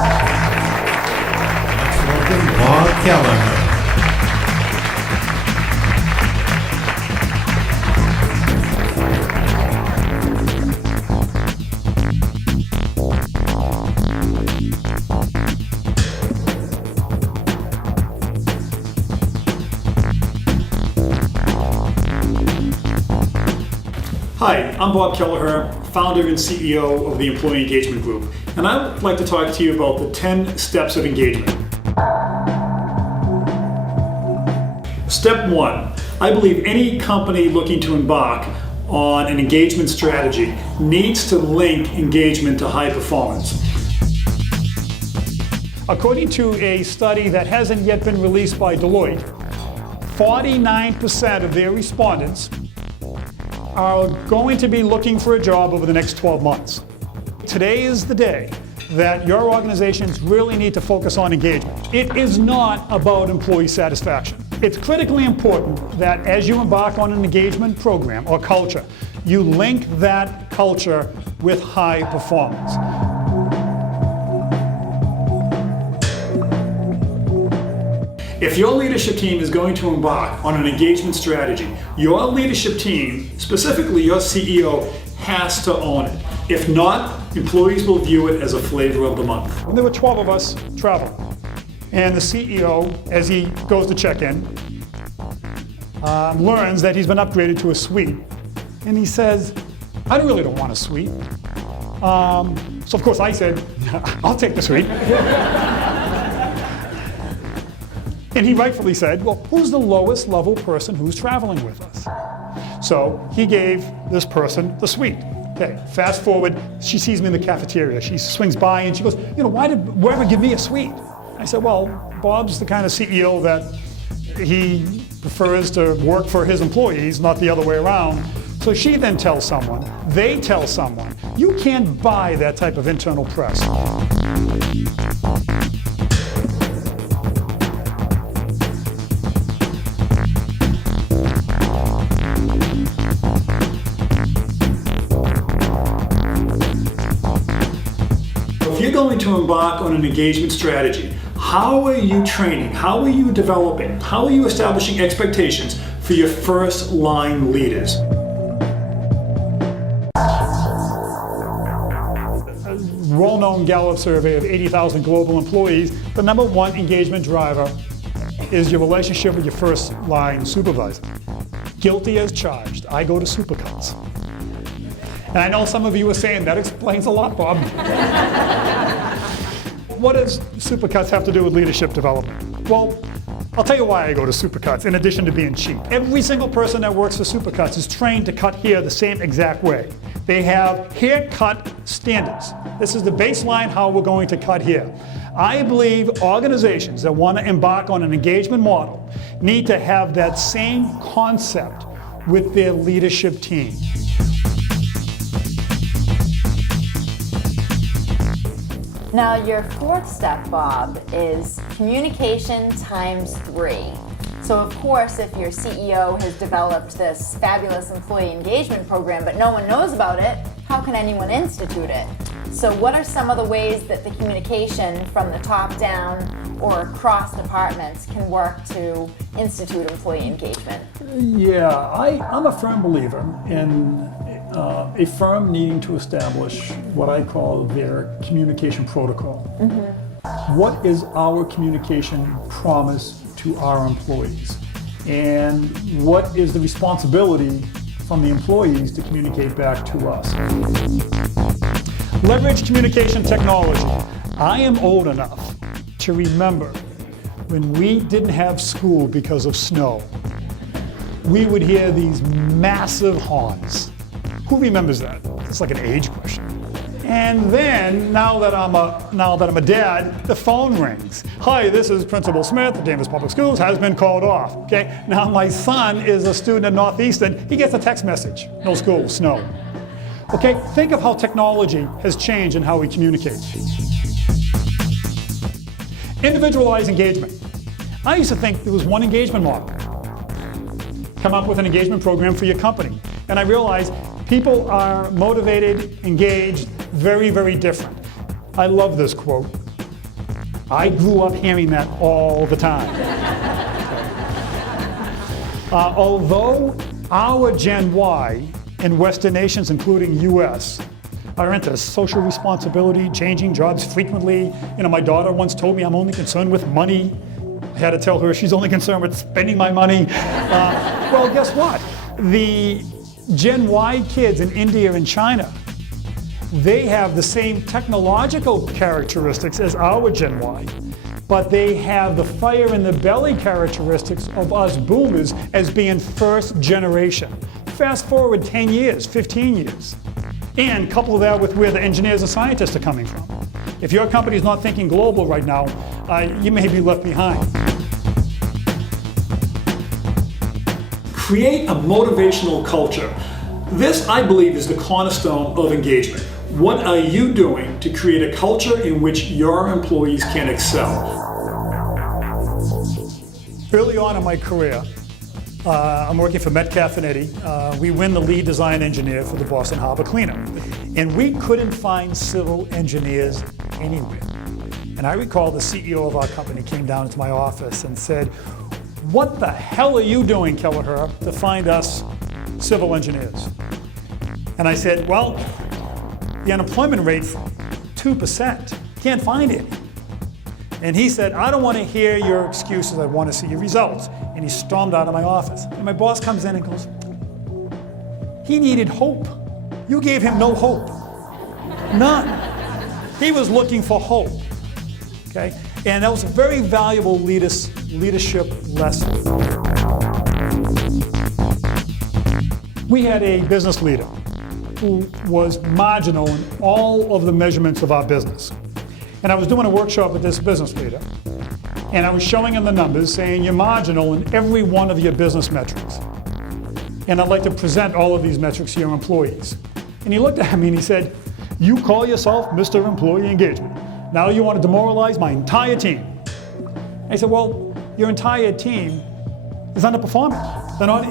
Welcome, Bob Kelleher. Hi, I'm Bob Kelleher, founder and CEO of the Employee Engagement Group, and I would like to talk to you about the 10 steps of engagement. Step 1. I believe any company looking to embark on an engagement strategy needs to link engagement to high performance. According to a study that hasn't yet been released by Deloitte, 49% of their respondents are going to be looking for a job over the next 12 months. Today is the day that your organizations really need to focus on engagement. It is not about employee satisfaction. It's critically important that as you embark on an engagement program or culture, you link that culture with high performance. If your leadership team is going to embark on an engagement strategy, your leadership team, specifically your CEO, has to own it. If not, employees will view it as a flavor of the month. When there were 12 of us traveling, and the CEO, as he goes to check in, learns that he's been upgraded to a suite, and he says, I really don't want a suite. So of course I said, I'll take the suite. And he rightfully said, well, who's the lowest level person who's traveling with us? So he gave this person the suite. Okay, fast forward, she sees me in the cafeteria. She swings by and she goes, why did whoever give me a suite? I said, well, Bob's the kind of CEO that he prefers to work for his employees, not the other way around. So she then tells someone, they tell someone. You can't buy that type of internal press. If you're going to embark on an engagement strategy, how are you training? How are you developing? How are you establishing expectations for your first line leaders? A well-known Gallup survey of 80,000 global employees, the number one engagement driver is your relationship with your first line supervisor. Guilty as charged. I go to Supercuts. And I know some of you are saying that explains a lot, Bob. What does Supercuts have to do with leadership development? Well, I'll tell you why I go to Supercuts, in addition to being cheap. Every single person that works for Supercuts is trained to cut hair the same exact way. They have haircut standards. This is the baseline how we're going to cut hair. I believe organizations that want to embark on an engagement model need to have that same concept with their leadership team. Now, your fourth step, Bob, is communication times 3. So, of course, if your CEO has developed this fabulous employee engagement program, but no one knows about it, how can anyone institute it? So, what are some of the ways that the communication from the top down or across departments can work to institute employee engagement? Yeah, I'm a firm believer in a firm needing to establish what I call their communication protocol. Mm-hmm. What is our communication promise to our employees? And what is the responsibility from the employees to communicate back to us? Leverage communication technology. I am old enough to remember when we didn't have school because of snow. We would hear these massive honks. Who remembers that? It's like an age question. And then, now that I'm a dad, the phone rings. Hi, this is Principal Smith at Danvers Public Schools, has been called off. Okay. Now my son is a student at Northeastern. He gets a text message. No school, snow. Okay. Think of how technology has changed in how we communicate. Individualize engagement. I used to think there was one engagement model. Come up with an engagement program for your company. And I realized people are motivated, engaged, very, very different. I love this quote. I grew up hearing that all the time. Although our Gen Y in Western nations, including US, are into social responsibility, changing jobs frequently. My daughter once told me I'm only concerned with money. I had to tell her she's only concerned with spending my money. Well, guess what? The Gen Y kids in India and China, they have the same technological characteristics as our Gen Y, but they have the fire in the belly characteristics of us boomers as being first generation. Fast forward 10 years, 15 years, and couple that with where the engineers and scientists are coming from. If your company is not thinking global right now, you may be left behind. Create a motivational culture. This, I believe, is the cornerstone of engagement. What are you doing to create a culture in which your employees can excel? Early on in my career, I'm working for Metcalf and Eddy. We win the lead design engineer for the Boston Harbor cleanup. And we couldn't find civil engineers anywhere. And I recall the CEO of our company came down into my office and said, "What the hell are you doing, Kelleher, to find us civil engineers?" And I said, "Well, the unemployment rate's 2%. Can't find any." And he said, "I don't want to hear your excuses. I want to see your results." And he stormed out of my office. And my boss comes in and goes, "He needed hope. You gave him no hope. None. He was looking for hope." Okay? And that was a very valuable leadership lesson. We had a business leader who was marginal in all of the measurements of our business. And I was doing a workshop with this business leader, and I was showing him the numbers saying, "You're marginal in every one of your business metrics. And I'd like to present all of these metrics to your employees." And he looked at me and he said, "You call yourself Mr. Employee Engagement. Now you want to demoralize my entire team." I said, "Well, your entire team is underperforming.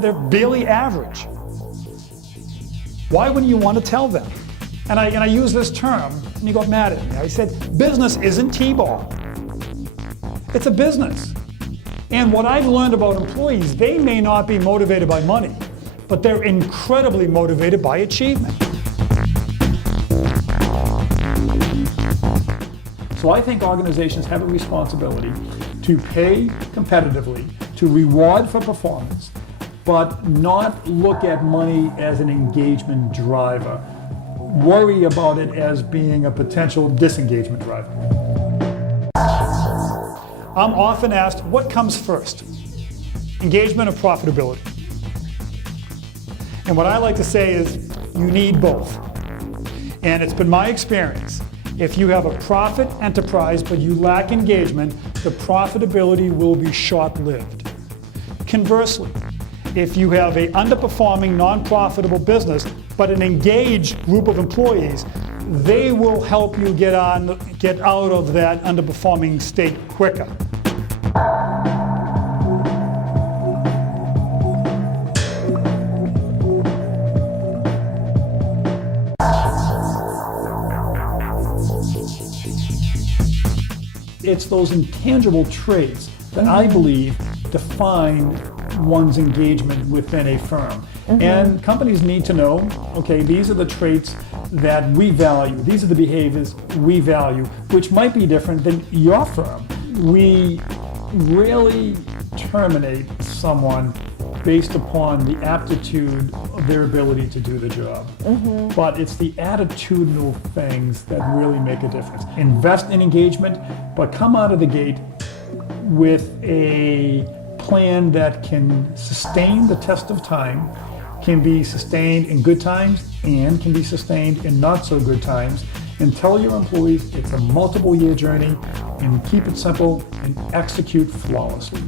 They're barely average. Why wouldn't you want to tell them?" And I use this term, and he got mad at me. I said, "Business isn't T-ball. It's a business. And what I've learned about employees, they may not be motivated by money, but they're incredibly motivated by achievement." So I think organizations have a responsibility to pay competitively, to reward for performance, but not look at money as an engagement driver. Worry about it as being a potential disengagement driver. I'm often asked, what comes first? Engagement or profitability? And what I like to say is, you need both. And it's been my experience, if you have a profit enterprise but you lack engagement, the profitability will be short-lived. Conversely, if you have an underperforming, non-profitable business but an engaged group of employees, they will help you get out of that underperforming state quicker. It's those intangible traits that I believe define one's engagement within a firm. And companies need to know, okay, these are the traits that we value. These are the behaviors we value, which might be different than your firm. We rarely terminate someone based upon the aptitude of their ability to do the job. But it's the attitudinal things that really make a difference. Invest in engagement, but come out of the gate with a plan that can sustain the test of time, can be sustained in good times, and can be sustained in not so good times. And tell your employees it's a multiple year journey, and keep it simple and execute flawlessly.